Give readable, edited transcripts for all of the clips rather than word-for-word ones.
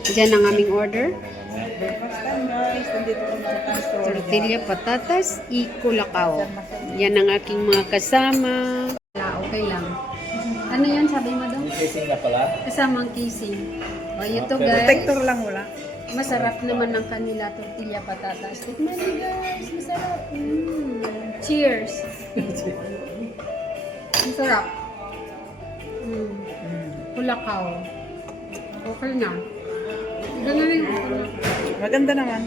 Diyan ang aming order. Breakfast time guys, nandito kami sa Castro. Tortilla, patatas, ikulakaw. Yan ang aking mga kasama. Okay lang. Ano yan sabi mo doon? Kissing na pala. Kasamang kissing. O ito guys. Protector lang wala. Masarap naman ang kanila tortilla, patatas. Tikman niyo guys. Masarap. Cheers. Masarap. Kulakaw. Okay na. Ganun rin. Maganda naman.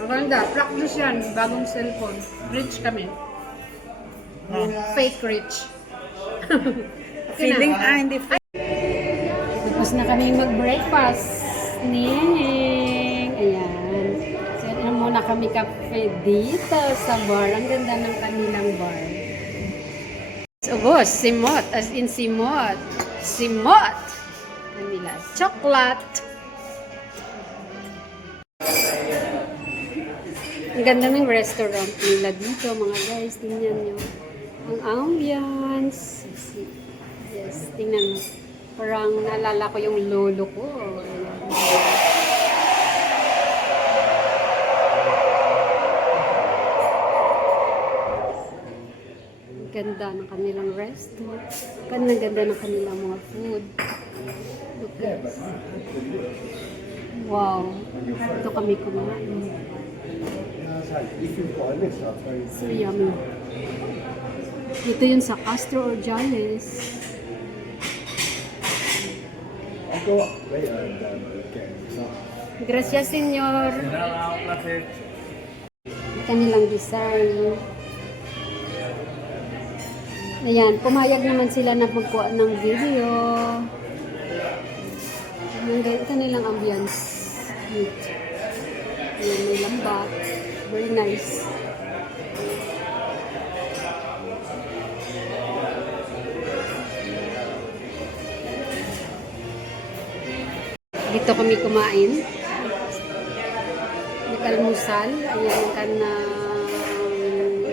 Maganda. Practice yan. Bagong cellphone. Rich kami. Fake rich. Okay Feeling, na. hindi fake. Tapos na kami mag-breakfast. Ning. Ayan. So, yan muna kami kape dito sa bar. Ang ganda ng kanilang bar. Ubos, simot. As in simot. Simot. Kanila. Chocolate. Ang ganda ng restaurant nila dito, mga guys. Tingnan nyo. Ang ambience. Yes, tingnan mo. Parang naalala ko yung lolo ko. Ang ganda ng kanilang restaurant. Ganda ng kanilang mga food. Look guys. Wow. Ito kami kumain. So yummy. Ito yun sa Castro Orjales. Gracias, senyor. Kanilang design. Ayan, pumayag naman sila na magkuha ng video. Yung kanilang ambience. Ayan, may lambat. Very nice. Dito kami kumain. Nag-almusal. Ayan,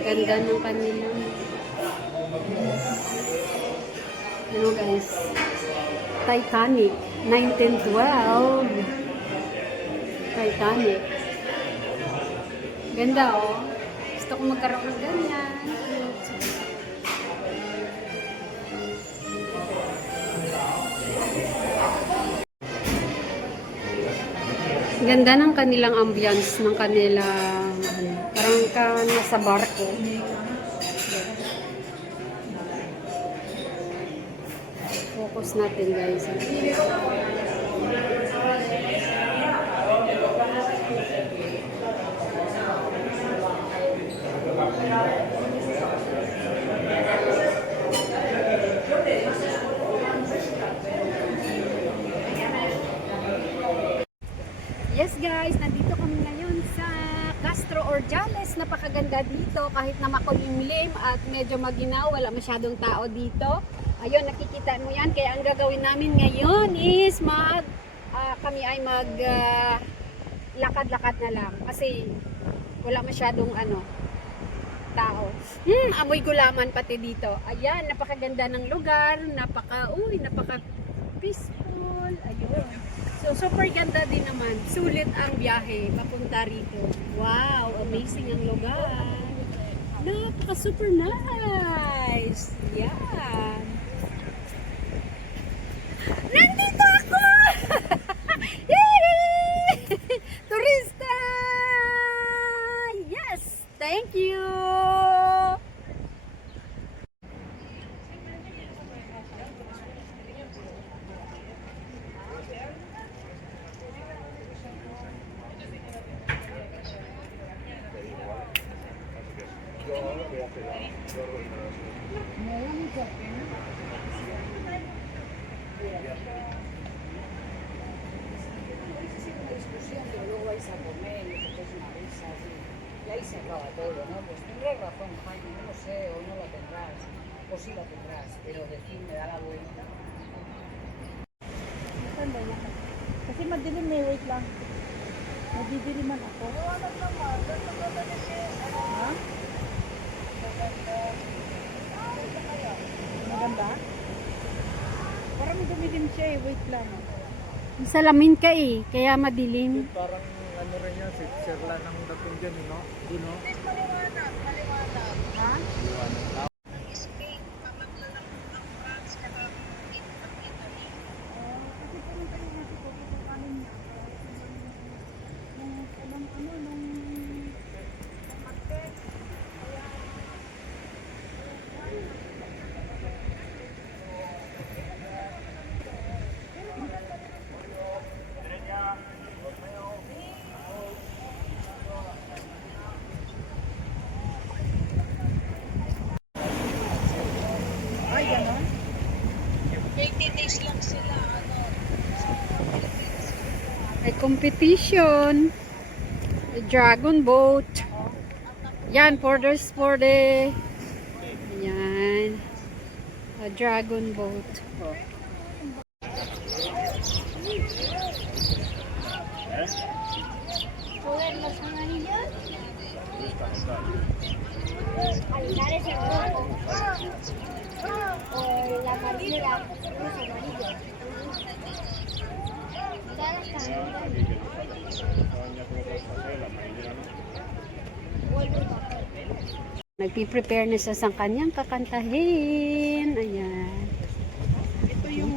ganda ng kanilang. Ano guys? Titanic. 1912. Titanic. Ganda oh. Gusto ko magkaroon ng ganyan. Ganda ng kanilang ambience, ng kanilang parang ka nasa barko. Focus natin guys. Yes guys, nandito kami ngayon sa Castro Orjales. Napakaganda dito kahit na makulimlim at medyo maginaw, wala masyadong tao dito. Ayun, nakikita mo yan. Kaya ang gagawin namin ngayon is kami ay lakad-lakad na lang kasi wala masyadong tao. Amoy gulaman pati dito. Ayan, napakaganda ng lugar, napaka peaceful. Ayun. So, super ganda din naman. Sulit ang biyahe papunta rito. Wow, amazing ang lugar. Napaka super nice. Yan. Nandito ako! Yay! Turista! Yes! Thank you! Y ahí se acaba todo, ¿no? Pues tendrás razón, Jaime, no lo sé, o no la tendrás, o sí la tendrás, pero decirme, da la vuelta. Kasi madilim may wait lang. Nabibili man ako. Ha? Maganda? Parang dumidim siya eh, wait lang. Salamin ka eh, kaya madilim. Parang ano rin yan, si Sirla ng datong dyan, no? Doon, no? Ay, gano'n? May competition. The dragon boat. Yan, for the yan. A dragon boat. Joder, los amarillos. Altares en rojo. O la amarilla, los amarillos. Todas las camisetas. Vuelve el papel. Nagpi-prepare na siya sa kanyang kakantahin. Ayan. Ito yung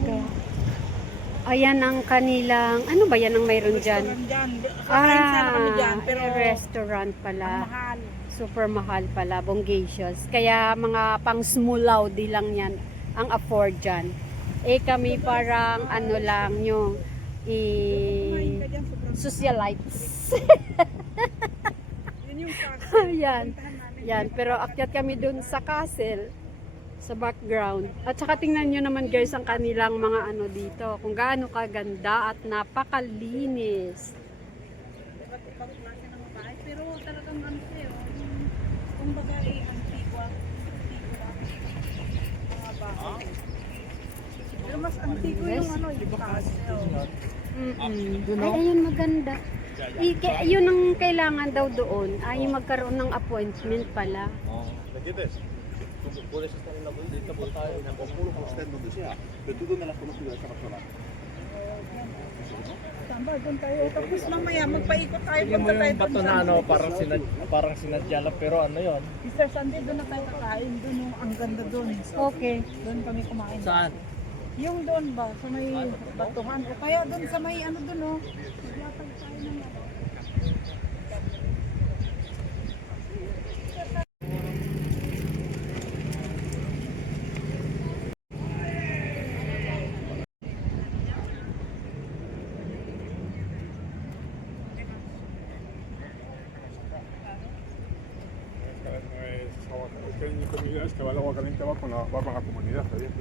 Ayan ang kanilang, ano ba yan ang mayroon dyan? restaurant dyan. Kakain sana kami dyan, pero restaurant pala. mahal. Super mahal pala, bongacious. Kaya mga pang smulaw di lang yan ang afford dyan. Eh kami parang ano lang yung Kumain ka dyan, sobrang socialites. yun yung park. Ayan. Puntahan namin. Yan, pero akyat kami dun sa castle sa background. At saka tingnan nyo naman guys ang kanilang mga ano dito. Kung gaano kaganda at napakalinis. Iba't ibang klase ng bahay. Pero talagang ano kayo, kumbaga antigua. Mga bahay. Pero mas antigua yung ano, yung castle. Ay, ayun maganda. Yun ang kailangan daw doon ay magkaroon ng appointment pala. ¿Me entiendes? Tú puedes estar en la bolita por tayo. Conjuro con usted donde sea, pero tú dónde la has conocido a esta persona. Tamba, doon tayo. Tapos mamaya magpaikot tayo. Tingnan mo Punta tayo yung bato doon na sa- ano, parang sinadya lang, pero ano yon? Mr. Sandy, doon na tayo kakain. Doon yung ang ganda doon. Okay. Doon kami kumain. Saan? Yung doon ba, sa may batuhan. O kaya doon sa may ano doon oh. Maglatag tayo ng ano. Es que mi comida es que va el agua caliente va con la comunidad, ¿sabías?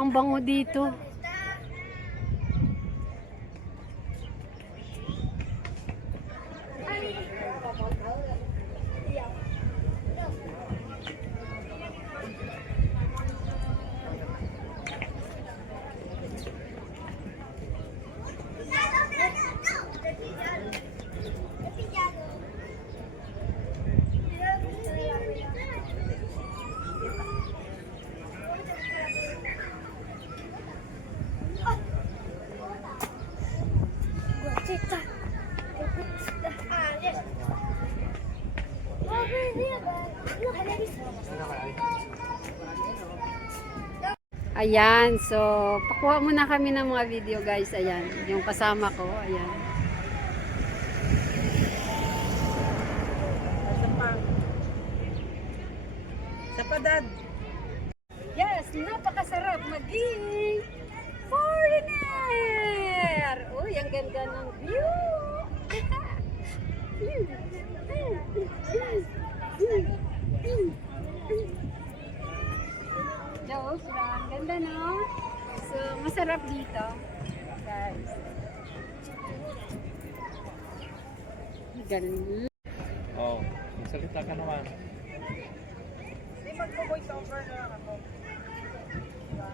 Ang bango dito. Ayan, so pakuha muna kami ng mga video guys. Ayan, yung kasama ko. Ayan. Sa padad. Yes, napakasarap maging foreigner. sarap dito. Guys. Galing. Oh, magsalita ka naman. Hindi, mag-voice over na lang ako. Diba?